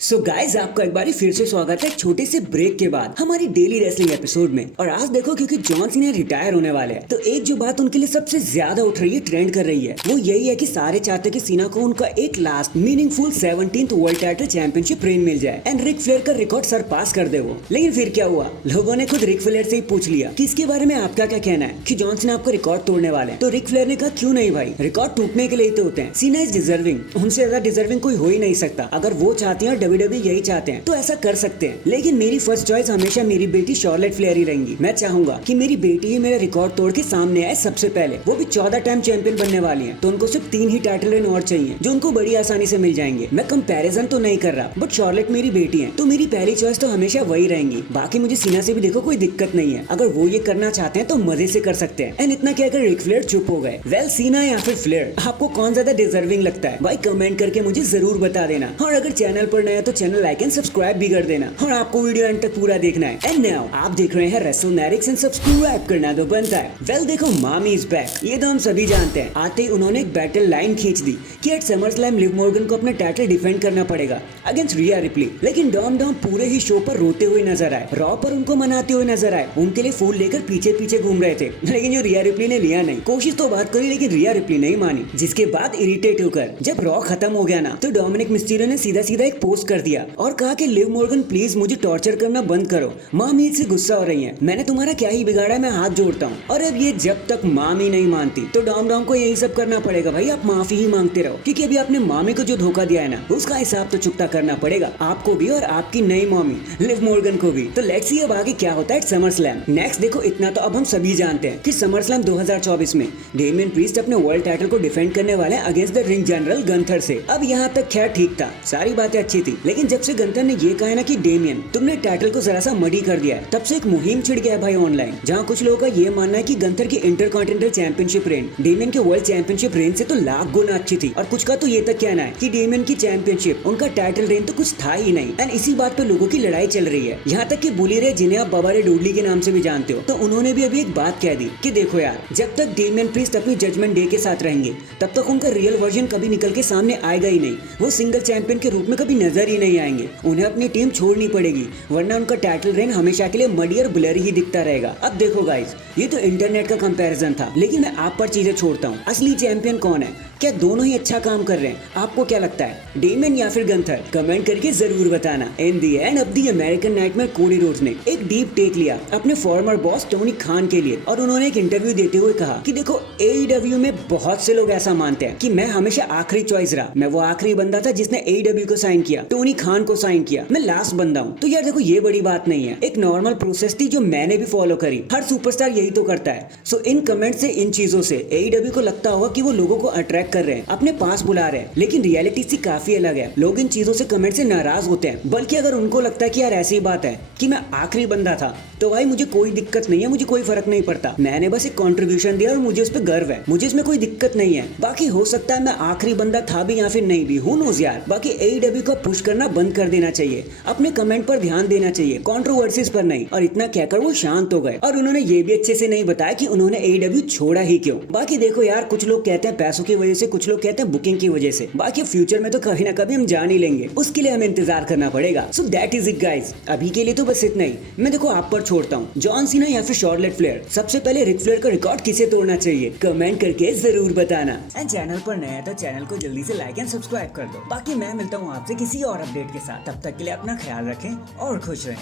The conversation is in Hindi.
सो गाइज आपका एक बार फिर से स्वागत है छोटे से ब्रेक के बाद हमारी डेली रेसलिंग एपिसोड में। और आज देखो क्योंकि जॉन सीना रिटायर होने वाले हैं तो एक जो बात उनके लिए सबसे ज्यादा उठ रही है, ट्रेंड कर रही है, वो यही है कि सारे चाहते कि सीना को उनका एक last meaningful 17th world title championship reign मिल जाए एंड रिक फ्लेयर का रिकॉर्ड सरपास कर दे वो। लेकिन फिर क्या हुआ, लोगों ने खुद रिक फ्लेयर से ही पूछ लिया कि इसके बारे में आपका क्या कहना है कि जॉन सीना आपका रिकॉर्ड तोड़ने वाले हैं। तो रिक फ्लेयर ने कहा क्यों नहीं भाई, रिकॉर्ड टूटने के लिए तो होते हैं, सीना इज डिजर्विंग, उनसे ज्यादा डिजर्विंग कोई हो ही नहीं सकता। अगर वो चाहती है WWE यही चाहते हैं तो ऐसा कर सकते हैं, लेकिन मेरी फर्स्ट चॉइस हमेशा मेरी बेटी शॉर्लेट फ्लेयर ही रहेंगी। मैं चाहूंगा कि मेरी बेटी ही मेरा रिकॉर्ड तोड़ के सामने आए सबसे पहले। वो भी 14 टाइम चैंपियन बनने वाली है तो उनको सिर्फ 3 ही टाइटल रेन और चाहिए जो उनको बड़ी आसानी से मिल जाएंगे। मैं कंपैरिजन तो नहीं कर रहा, बट शॉर्लेट मेरी बेटी है तो मेरी पहली चॉइस तो हमेशा वही रहेंगी। बाकी मुझे सीना से भी देखो कोई दिक्कत नहीं है, अगर वो ये करना चाहते हैं तो मजे से कर सकते हैं। एंड इतना कहकर रिक फ्लेयर चुप हो गए। वेल सीना या फिर फ्लेयर, आपको कौन ज्यादा डिजर्विंग लगता है भाई कमेंट करके मुझे जरूर बता देना। और अगर चैनल पर नया तो चैनल लाइक एंड सब्सक्राइब भी कर देना और आपको वीडियो एंड तक पूरा देखना है। एंड नाउ आप देख रहे हैं रेसलमैनिक्स एंड सब्सक्राइब करना तो बनता है। वेल देखो मामी इज बैक, ये तो हम सभी जानते हैं। आते ही उन्होंने एक बैटल लाइन खींच दी कि एट समरस्लैम लिव मॉर्गन को अपना टाइटल डिफेंड करना पड़ेगा अगेंस्ट रिया रिप्ली। लेकिन डॉम पूरे ही शो पर रोते हुए नजर आए, रॉ पर उनको मनाते हुए नजर आए, उनके लिए फूल लेकर पीछे पीछे घूम रहे थे। लेकिन जो रिया रिप्ली ने लिया नहीं, कोशिश तो बात करी लेकिन रिया रिप्ली नहीं मानी। जिसके बाद इरिटेट होकर जब रॉ खत्म हो गया ना तो डोमिनिक मिस्टीरियो ने सीधा सीधा एक पोस्ट कर दिया और कहा कि लिव मॉर्गन प्लीज मुझे टॉर्चर करना बंद करो, मामी से गुस्सा हो रही है, मैंने तुम्हारा क्या ही बिगाड़ा, मैं हाथ जोड़ता हूँ। और अब ये जब तक मामी नहीं मानती तो डॉम को यही सब करना पड़ेगा भाई, आप माफी ही मांगते रहो क्योंकि अभी आपने मामी को जो धोखा दिया है ना उसका हिसाब तो चुकता करना पड़ेगा आपको भी और आपकी नई मामी लिव मॉर्गन को भी। तो लेट्स सी अब आगे क्या होता है समर स्लैम। नेक्स्ट देखो इतना तो अब हम सभी जानते हैं कि समर स्लैम 2024 में डेमियन प्रीस्ट अपने वर्ल्ड टाइटल को डिफेंड करने वाले हैं against the ring general Gunther से। अब यहाँ तक खैर ठीक था, सारी बातें अच्छी थी, लेकिन जब से गंथर ने ये कहा ना कि डेमियन तुमने टाइटल को जरा सा मडी कर दिया है, तब से एक मुहिम छिड़ गया है भाई ऑनलाइन, जहाँ कुछ लोगों का ये मानना है कि गंथर की इंटरकॉन्टिनेंटल चैंपियनशिप रेन डेमियन के वर्ल्ड चैंपियनशिप रेन से तो लाख गुना अच्छी थी। और कुछ का तो ये तक कहना है कि डेमियन की चैंपियनशिप उनका टाइटल रेन तो कुछ था ही नहीं। एंड इसी बात पे लोगों की लड़ाई चल रही है, यहाँ तक कि बुली रे जिन्हें आप बाबा रे डूडली के नाम से भी जानते हो, तो उन्होंने भी अभी एक बात कह दी कि देखो यार जब तक डेमियन प्रीस्ट अपनी जजमेंट डे के साथ रहेंगे तब तक उनका रियल वर्जन कभी निकल के सामने आएगा ही नहीं, वो सिंगल चैंपियन के रूप में कभी नजर ही नहीं आएंगे, उन्हें अपनी टीम छोड़नी पड़ेगी वरना उनका टाइटल रेन हमेशा के लिए मडी और ब्लरी ही दिखता रहेगा। अब देखो गाइस ये तो इंटरनेट का कंपैरिजन था, लेकिन मैं आप पर चीजें छोड़ता हूँ, असली चैंपियन कौन है, क्या दोनों ही अच्छा काम कर रहे हैं, आपको क्या लगता है डेमियन या फिर गंथर, कमेंट करके जरूर बताना। इन दी एंड अब दी अमेरिकन नाइटमेयर कोडी रोड्स ने एक डीप टेक लिया अपने फॉर्मर बॉस टोनी खान के लिए और उन्होंने एक इंटरव्यू देते हुए कहा कि देखो AEW में बहुत से लोग ऐसा मानते हैं कि मैं हमेशा आखिरी चॉइस रहा, मैं वो आखिरी बंदा था जिसने AEW को साइन किया, टोनी खान को साइन किया, मैं लास्ट बंदा हूँ। तो यार देखो ये बड़ी बात नहीं है, एक नॉर्मल प्रोसेस थी जो मैंने भी फॉलो करी, हर सुपरस्टार यही तो करता है। सो इन कमेंट से इन चीजों से AEW को लगता होगा कि वो लोगों को अट्रैक्ट कर रहे हैं, अपने पास बुला रहे हैं, लेकिन रियलिटी से काफी अलग है। लोग इन चीजों से कमेंट से नाराज होते हैं, बल्कि अगर उनको लगता है कि यार ऐसी बात है कि मैं आखिरी बंदा था तो भाई मुझे कोई दिक्कत नहीं है, मुझे कोई फर्क नहीं पड़ता, मैंने बस एक कंट्रीब्यूशन दिया और मुझे उस पर गर्व है, मुझे इसमें कोई दिक्कत नहीं है। बाकी हो सकता है मैं आखिरी बंदा था भी या फिर नहीं भी, हू नोज यार। बाकी AEW को पुश करना बंद कर देना चाहिए, अपने कमेंट पर ध्यान देना चाहिए, कंट्रोवर्सीज पर नहीं। और इतना कहकर वो शांत हो गए और उन्होंने ये भी अच्छे से नहीं बताया कि उन्होंने AEW छोड़ा ही क्यों। बाकी देखो यार कुछ लोग कहते हैं पैसों की वजह से, कुछ लोग कहते हैं बुकिंग की वजह से, बाकी फ्यूचर में तो कभी ना कभी हम जान ही लेंगे, उसके लिए हमें इंतजार करना पड़ेगा। So that is it guys, अभी के लिए तो बस इतना ही। मैं देखो आप पर छोड़ता हूँ, जॉन सीना या फिर शॉर्लेट फ्लेयर, सबसे पहले रिक फ्लेयर का रिकॉर्ड किसे तोड़ना चाहिए, कमेंट करके जरूर बताना। एंड चैनल पर नया है तो चैनल को जल्दी से लाइक एंड सब्सक्राइब कर दो। बाकी मैं मिलता हूँ आपसे किसी और अपडेट के साथ, तब तक के लिए अपना ख्याल रखें और खुश रहें।